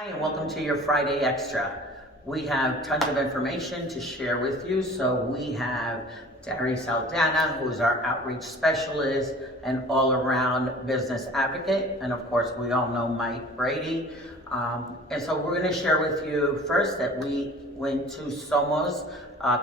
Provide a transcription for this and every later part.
Hi, and welcome to your Friday Extra. We have tons of information to share with you. So we have Dari Saldana, who's our outreach specialist and all-around business advocate. And of course, we all know Mike Brady. And so we're gonna share with you first that we went to Somos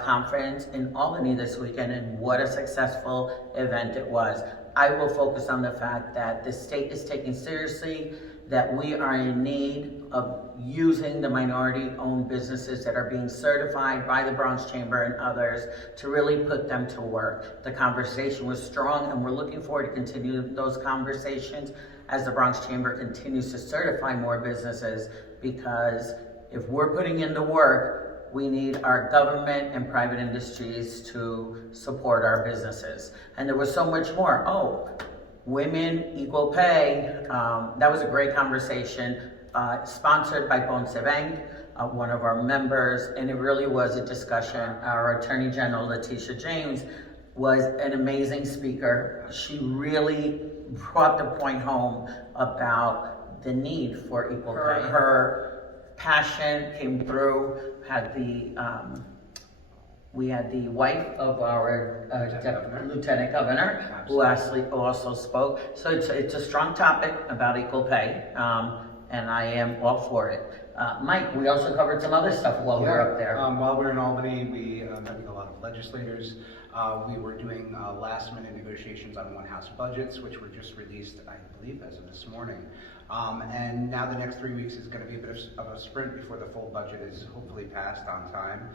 conference in Albany this weekend, and what a successful event it was. I will focus on the fact that the state is taking seriously that we are in need of using the minority-owned businesses that are being certified by the Bronx Chamber and others to really put them to work. The conversation was strong, and we're looking forward to continue those conversations as the Bronx Chamber continues to certify more businesses, because if we're putting in the work, we need our government and private industries to support our businesses. And there was so much more. Women, equal pay. That was a great conversation, sponsored by Ponce Bank, one of our members, and it really was a discussion. Our Attorney General, Letitia James, was an amazing speaker. She really brought the point home about the need for equal pay. Her passion came through. We had the wife of our Lieutenant Governor, who actually also spoke. So it's a strong topic about equal pay, and I am all for it. Mike, we also covered some other stuff while we were up there. While we were in Albany, we met with a lot of legislators. We were doing last-minute negotiations on one-house budgets, which were just released, I believe, as of this morning. And now the next 3 weeks is going to be a bit of a sprint before the full budget is hopefully passed on time,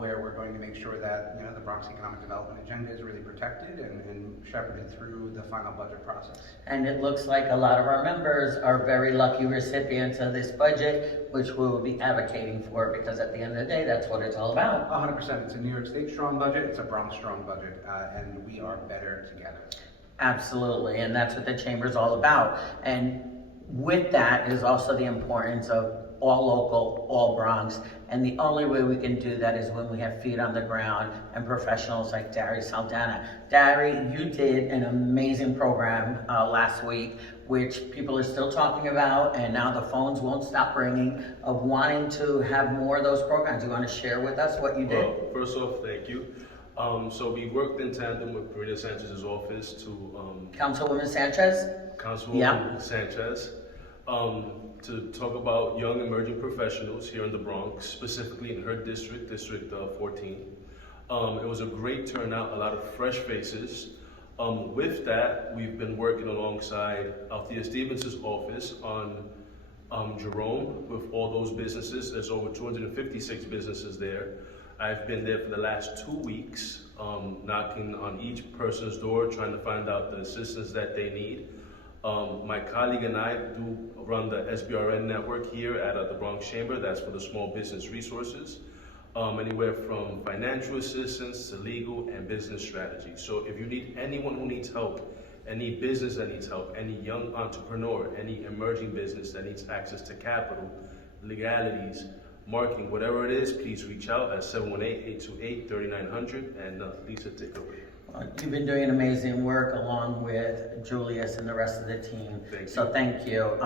where we're going to make sure that the Bronx Economic Development Agenda is really protected and shepherded through the final budget process. And it looks like a lot of our members are very lucky recipients of this budget, which we will be advocating for, because at the end of the day, that's what it's all about. 100%. It's a New York State strong budget. It's a Bronx strong budget, and we are better together. Absolutely, and that's what the chamber is all about. And with that is also the importance of all local, all Bronx, and the only way we can do that is when we have feet on the ground and professionals like Dari Saldana. Dari, you did an amazing program last week, which people are still talking about, and now the phones won't stop ringing, of wanting to have more of those programs. You want to share with us what you did? Well, first off, thank you. So we worked in tandem with Karina Sanchez's office to Councilwoman Sanchez? Councilwoman Sanchez, to talk about young emerging professionals here in the Bronx, specifically in her district, District 14. It was a great turnout, a lot of fresh faces. With that, we've been working alongside Althea Stevens' office on Jerome with all those businesses. There's over 256 businesses there. I've been there for the last 2 weeks, knocking on each person's door, trying to find out the assistance that they need. My colleague and I do run the SBRN network here at the Bronx Chamber. That's for the small business resources, anywhere from financial assistance to legal and business strategy. So if you need anyone who needs help, any business that needs help, any young entrepreneur, any emerging business that needs access to capital, legalities, marketing, whatever it is, please reach out at 718-828-3900, and Lisa, take it away. You've been doing amazing work along with Julius and the rest of the team. Thank you.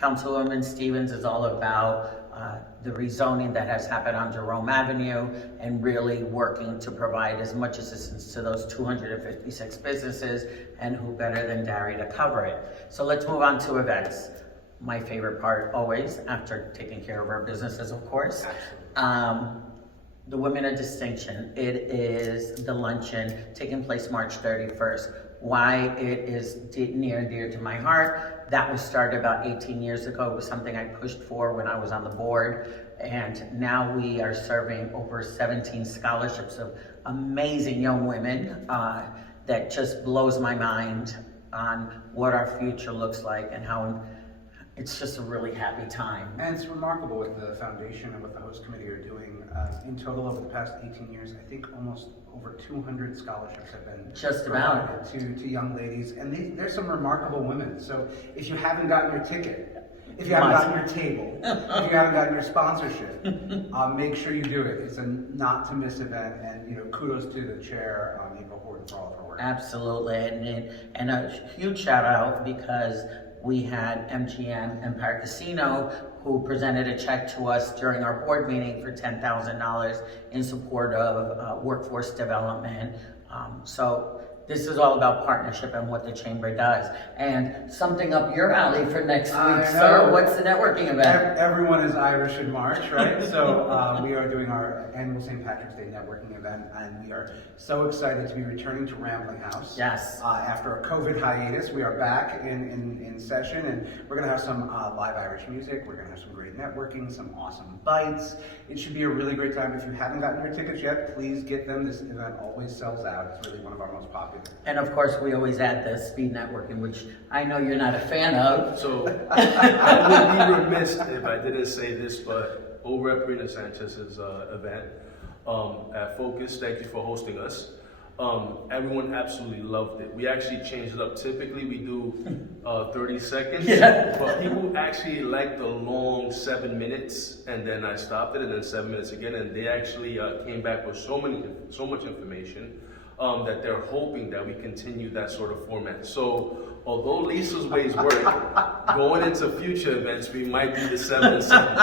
Councilwoman Stevens is all about the rezoning that has happened on Jerome Avenue, and really working to provide as much assistance to those 256 businesses, and who better than Dari to cover it. So let's move on to events. My favorite part always, after taking care of our businesses, of course. The Women of Distinction. It is the luncheon taking place March 31st. Why it is near and dear to my heart, that was started about 18 years ago. It was something I pushed for when I was on the board, and now we are serving over 17 scholarships of amazing young women that just blows my mind on what our future looks like, and how it's just a really happy time. And it's remarkable what the foundation and what the host committee are doing. In total, over the past 18 years, I think almost over 200 scholarships have been provided to young ladies. And there's some remarkable women. So if you haven't gotten your ticket, if you haven't gotten your table, if you haven't gotten your sponsorship, make sure you do it. It's a not to miss event, and kudos to the chair, April Horton, for all of her work. Absolutely, and a huge shout out, because we had MGM Empire Casino, who presented a check to us during our board meeting for $10,000 in support of workforce development. So this is all about partnership and what the chamber does. And something up your alley for next week, sir. What's the networking event? Everyone is Irish in March, right? So we are doing our annual St. Patrick's Day networking event, and we are so excited to be returning to Rambling House. Yes. After a COVID hiatus, we are back in session, and we're going to have some live Irish music. We're going to have some great networking, some awesome bites. It should be a really great time. If you haven't gotten your tickets yet, please get them. This event always sells out. It's really one of our most popular. And of course, we always add the speed networking, which I know you're not a fan of. So I would be remiss if I didn't say this, but Rep. Rena Sanchez's event at Focus, thank you for hosting us. Everyone absolutely loved it. We actually changed it up. Typically we do 30 seconds, but people actually like the long 7 minutes, and then I stopped it, and then 7 minutes again, and they actually came back with so much information that they're hoping that we continue that sort of format. So although Lisa's ways work, going into future events, we might do the 7 and 7.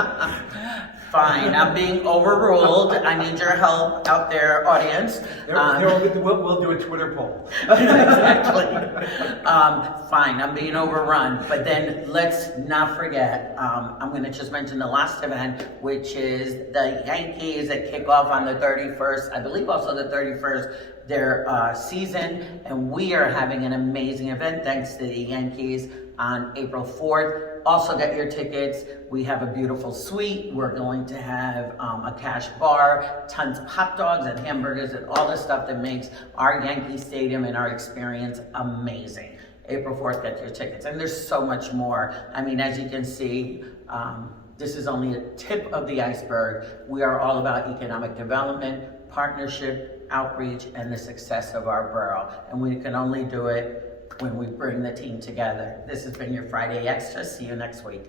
Fine, I'm being overruled. I need your help out there, audience. We'll do a Twitter poll. Exactly. Fine, I'm being overrun. But then let's not forget, I'm going to just mention the last event, which is the Yankees that kick off on the 31st, I believe also the 31st, their season. And we are having an amazing event thanks to the Yankees on April 4th. Also get your tickets. We have a beautiful suite. We're going to have a cash bar, tons of hot dogs and hamburgers and all the stuff that makes our Yankee Stadium and our experience amazing. April 4th, get your tickets. And there's so much more. I mean, as you can see, this is only a tip of the iceberg. We are all about economic development, partnership, outreach, and the success of our borough. And we can only do it when we bring the team together. This has been your Friday Extra. See you next week.